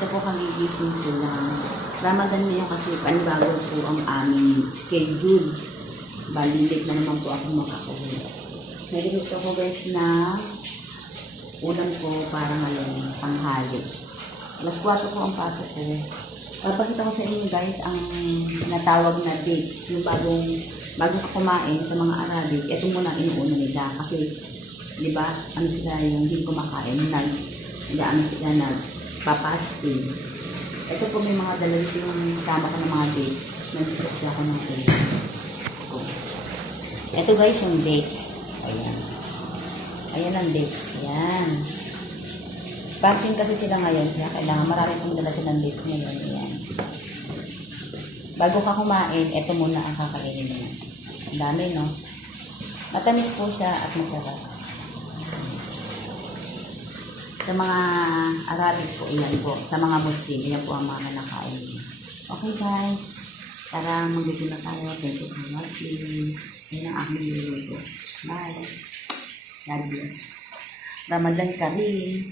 Ito po kagigising ko lang. Ramadan na yun kasi panibago po ang aming schedule. Balilit na naman po ako makakauwi. Nalilito ko guys na ulam ko para ngayon, panghali. Alas 4 po ang pasok ko. Papakita ko sa inyo guys ang natawag na dates. Yung bago ka kumain sa mga Arabic, ito muna inuuna nila. Kasi, di ba, ano sila yung hindi kumakain, sila nagpapasting. Ito po may mga dalawin yung kasama ko ng mga dates. Nag-instruct ako ng ito. Ito guys yung dates. Ayan. Ayan ang dates. Ayan. Fasting kasi sila ngayon. Kaya kailangan marami pong dala silang dates ngayon. Ayan. Bago ka kumain, ito muna ang kakainin mo. Ang dami, no? Matamis po siya at masarap. Sa mga Arabic po, iyan po. Sa mga Muslim, iyan po ang mga nakain. Okay guys. Tara, magluto na tayo. Thank you for watching. Yan ang aking niluluto. Bye. God bless. Ramadan Kareem.